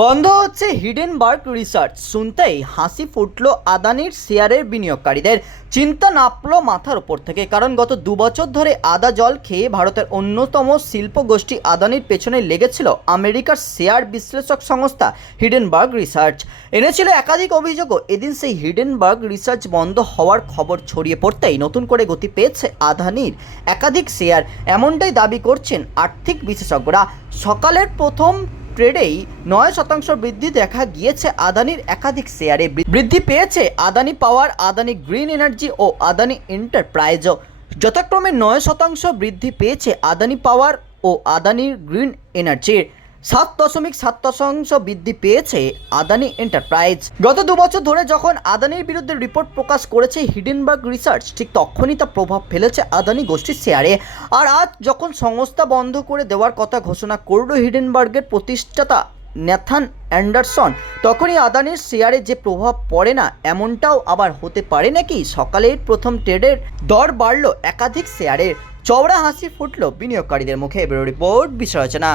বন্ধ হচ্ছে হিডেনবার্গ রিসার্চ। শুনতেই হাসি ফুটলো আদানির শেয়ারের বিনিয়োগকারীদের। চিন্তা নাপলো মাথার ওপর থেকে, কারণ গত দু বছর ধরে আদা জল খেয়ে ভারতের অন্যতম শিল্প গোষ্ঠী আদানির পেছনে লেগেছিল আমেরিকার শেয়ার বিশ্লেষক সংস্থা হিডেনবার্গ রিসার্চ। এনেছিল একাধিক অভিযোগও। এদিন সেই হিডেনবার্গ রিসার্চ বন্ধ হওয়ার খবর ছড়িয়ে পড়তেই নতুন করে গতি পেয়েছে আদানির একাধিক শেয়ার। এমনটাই দাবি করছেন আর্থিক বিশেষজ্ঞরা। সকালের প্রথম ট্রেডেই নয় শতাংশ বৃদ্ধি দেখা গিয়েছে আদানির একাধিক শেয়ারে। বৃদ্ধি পেয়েছে Adani power, Adani green energy ও আদানি এন্টারপ্রাইজও। যথাক্রমে নয় শতাংশ বৃদ্ধি পেয়েছে আদানি পাওয়ার ও আদানির গ্রিন এনার্জির। সাত দশমিক সাত শতাংশ বৃদ্ধি পেয়েছে আদানি এন্টারপ্রাইজ। গত দু বছর ধরে যখন আদানির বিরুদ্ধে রিপোর্ট প্রকাশ করেছে হিডেনবার্গ রিসার্চ, ঠিক তখনই তা প্রভাব ফেলেছে আদানি গোষ্ঠীর শেয়ারে। আর আজ যখন সংস্থা বন্ধ করে দেওয়ার কথা ঘোষণা করল হিডেনবার্গের প্রতিষ্ঠাতা ন্যাথান অ্যান্ডারসন, তখনই আদানির শেয়ারে যে প্রভাব পড়ে না, এমনটাও আবার হতে পারে নাকি? সকালের প্রথম ট্রেডের দর বাড়লো একাধিক শেয়ারের। চওড়া হাসি ফুটলো বিনিয়োগকারীদের মুখে। Bureau report বিশ্লেষণা